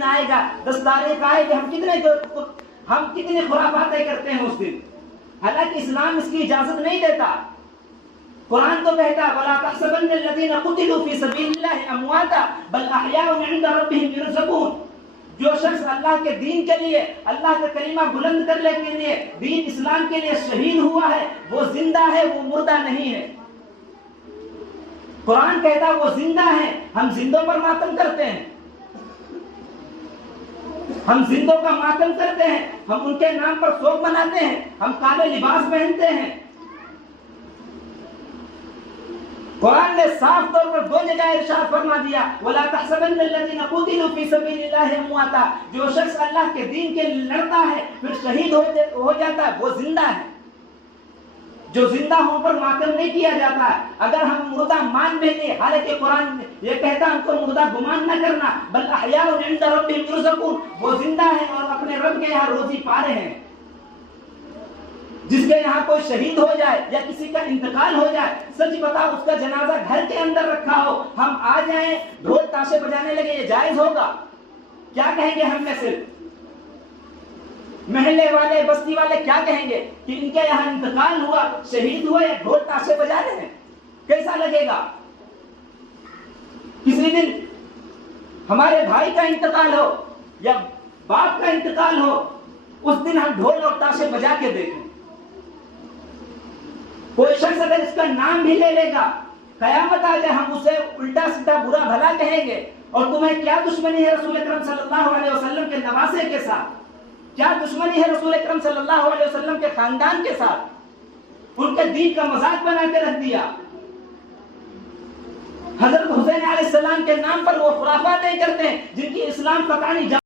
دن آئے گا، دستارے کا آئے گا، ہم کتنے خرافاتیں کرتے ہیں اس دن. حالانکہ اسلام اس کی اجازت نہیں دیتا. قرآن تو کہتا وَلَا تَحْسَبَنَّ الَّذِينَ قُتِلُوا فِي سَبِيلِ اللَّهِ أَمْوَاتًا بَلْ أَحْيَاءٌ عِندَ رَبِّهِمْ يُرْزَقُونَ. جو شخص اللہ کے دین کے لیے، اللہ کا کلمہ بلند کرنے کے لیے، دین اسلام کے لیے شہید ہوا ہے، وہ زندہ ہے، وہ مردہ نہیں ہے. قرآن کہتا ہے وہ زندہ ہے. ہم زندوں پر ماتم کرتے ہیں، ہم زندوں کا ماتم کرتے ہیں، ہم ان کے نام پر سوگ مناتے ہیں، ہم کالے لباس پہنتے ہیں. قرآن نے صاف طور پر دو جگہ ارشاد فرما دیا وَلَا تَحْسَبَنَّ الَّذِينَ قُتِلُوا فِي سَبِيلِ اللَّهِ أَمْوَاتًا. جو شخص اللہ کے دین کے لیے لڑتا ہے پھر شہید ہو جاتا ہے، وہ زندہ ہے. جو زندہ ہوں پر ماتم نہیں کیا جاتا ہے. اگر ہم مردہ مان بھی لیں، حالانکہ قرآن یہ کہتا ہے ہم کو مردہ گمان نہ کرنا، بل احیاء عند ربهم يرزقون. وہ زندہ ہیں اور اپنے رب کے یہاں روزی پا رہے ہیں. جس کے یہاں کوئی شہید ہو جائے یا کسی کا انتقال ہو جائے، سچ بتا اس کا جنازہ گھر کے اندر رکھا ہو، ہم آ جائیں ڈھول تاشے بجانے لگے، یہ جائز ہوگا؟ کیا کہیں گے ہم میں سے؟ محلے والے، بستی والے کیا کہیں گے کہ ان کے یہاں انتقال ہوا، شہید ہوا، یا ڈھول تاشے بجا رہے ہیں؟ کیسا لگے گا؟ کسی دن ہمارے بھائی کا انتقال ہو یا باپ کا انتقال ہو، اس دن ہم ڈھول اور تاشے بجا کے دیکھیں. کوئی شخص اگر اس کا نام بھی لے لے گا، قیامت آ جائے ہم اسے الٹا سیدھا برا بھلا کہیں گے. اور تمہیں کیا دشمنی ہے رسول اکرم صلی اللہ علیہ وسلم کے نواسے کے ساتھ؟ کیا دشمنی ہے رسول اکرم صلی اللہ علیہ وسلم کے خاندان کے ساتھ؟ ان کے دین کا مذاق بنا کے رکھ دیا. حضرت حسین علیہ السلام کے نام پر وہ خرافاتیں کرتے ہیں جن کی اسلام قطعی